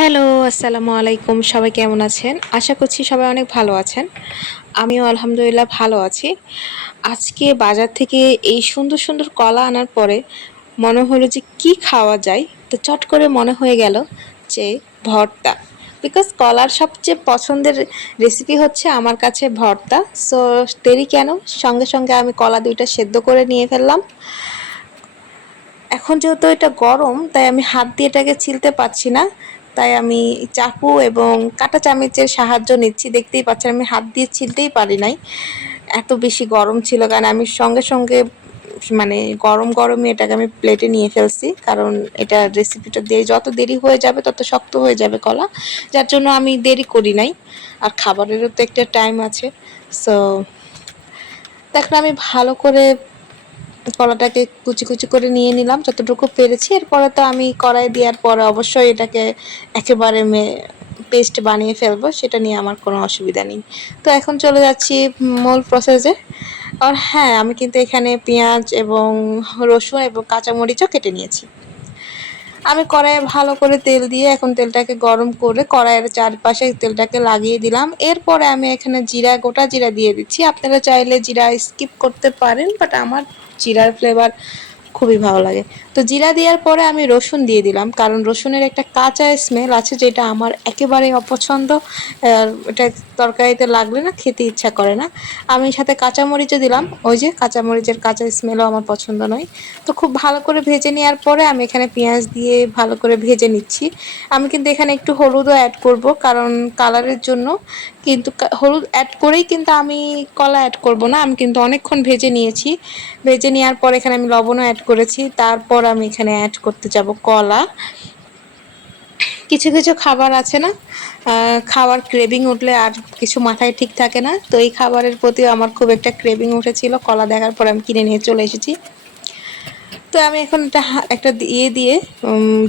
Hello, আসসালামু আলাইকুম। সবাই কেমন আছেন? আশা করছি সবাই অনেক ভালো আছেন। আমিও আলহামদুলিল্লাহ ভালো আছি। আজকে বাজার থেকে এই সুন্দর, সুন্দর কলা আনার পরে মনে হলো যে কি খাওয়া যায়? তো চট করে মনে হয়ে গেল যে ভর্তা। বিকজ কলার সবচেয়ে পছন্দের রেসিপি হচ্ছে আমার কাছে ভর্তা। সো দেরি কেন? সঙ্গে, সঙ্গে আমি কলা ২ টা সেদ্ধ করে নিয়ে ফেললাম। এখন যেহেতু এটা গরম তাই আমি হাত দিয়ে এটাকে ছিলতে পারছি না, তাই আমি চাকু এবং কাঁটা চামচের সাহায্য নিচ্ছি। দেখতেই পাচ্ছেন আমি হাত দিয়ে ছিলতেই পারি নাই, এত বেশি গরম ছিল। কারণ আমি সঙ্গে সঙ্গে মানে গরম গরমই এটাকে আমি প্লেটে নিয়ে ফেলছি, কারণ এটা রেসিপিটা দিয়ে যত দেরি হয়ে যাবে তত শক্ত হয়ে যাবে কলা, যার জন্য আমি দেরি করি নাই। আর খাবারেরও তো একটা টাইম আছে। সো দেখুন আমি ভালো করে কলাটাকে কুচি কুচি করে নিয়ে নিলাম যতটুকু পেরেছি। এরপরে তো আমি কড়াই দেওয়ার পরে অবশ্যই এটাকে একেবারে পেস্ট বানিয়ে ফেলবো, সেটা নিয়ে আমার কোনো অসুবিধা নেই। তো এখন চলে যাচ্ছি মূল প্রসেসে। আর হ্যাঁ, আমি কিন্তু এখানে পেঁয়াজ এবং রসুন এবং কাঁচামরিচও কেটে নিয়েছি। আমি কড়াইয়ে ভালো করে তেল দিয়ে এখন তেলটাকে গরম করে কড়াইয়ের চারপাশে তেলটাকে লাগিয়ে দিলাম। এরপরে আমি এখানে গোটা জিরা দিয়ে দিচ্ছি। আপনারা চাইলে জিরা স্কিপ করতে পারেন, বাট আমার জিরার ফ্লেভার খুবই ভালো লাগে। তো জিরা দেওয়ার পরে আমি রসুন দিয়ে দিলাম, কারণ রসুনের একটা কাঁচা স্মেল আছে যেটা আমার একেবারেই অপছন্দ। এটা তরকারিতে লাগলে না খেতে ইচ্ছা করে না। আমি সাথে কাঁচামরিচও দিলাম, ওই যে কাঁচামরিচের কাঁচা স্মেলও আমার পছন্দ নয়। তো খুব ভালো করে ভেজে নেওয়ার পরে আমি এখানে পেঁয়াজ দিয়ে ভালো করে ভেজে নিচ্ছি। আমি কিন্তু এখানে একটু হলুদও অ্যাড করব, কারণ কালারের জন্য। কিন্তু হলুদ অ্যাড করেই কিন্তু আমি কলা অ্যাড করব না, আমি কিন্তু অনেকক্ষণ ভেজে নিয়েছি। ভেজে নেওয়ার পর এখানে আমি লবণও অ্যাড করেছি। তারপর আমি এখানে অ্যাড করতে যাব কলা। কিছু কিছু খাবার আছে না, খাওয়ার ক্রেভিং উঠলে আর কিছু মাথায় ঠিক থাকে না। তো এই খাবারের প্রতিও আমার খুব একটা ক্রেভিং উঠেছিল, কলা দেখার পর আমি কিনে নিয়ে চলে এসেছি। তো আমি এখন একটা দিয়ে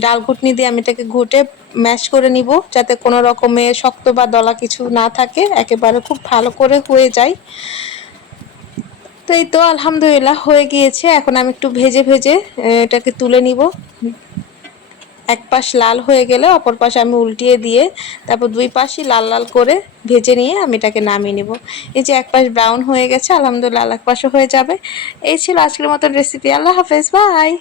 ডাল ঘুটনি দিয়ে আমি এটাকে ঘুটে ম্যাশ করে নিব, যাতে কোনো রকমের শক্ত বা দলা কিছু না থাকে, একেবারে খুব ভালো করে হয়ে যায়। তো এই তো আলহামদুলিল্লাহ হয়ে গিয়েছে। এখন আমি একটু ভেজে ভেজে এটাকে তুলে নিব। এক পাশ লাল হয়ে গেলে অপর পাশে আমি উল্টিয়ে দিয়ে তারপর ২ পাশই লাল লাল করে ভেজে নিয়ে আমি এটাকে নামিয়ে নেব। এই যে এক পাশ ব্রাউন হয়ে গেছে, আলহামদুলিল্লাহ আর এক পাশও হয়ে যাবে। এই ছিল আজকের মতন রেসিপি। আল্লাহ হাফেজ, বাই।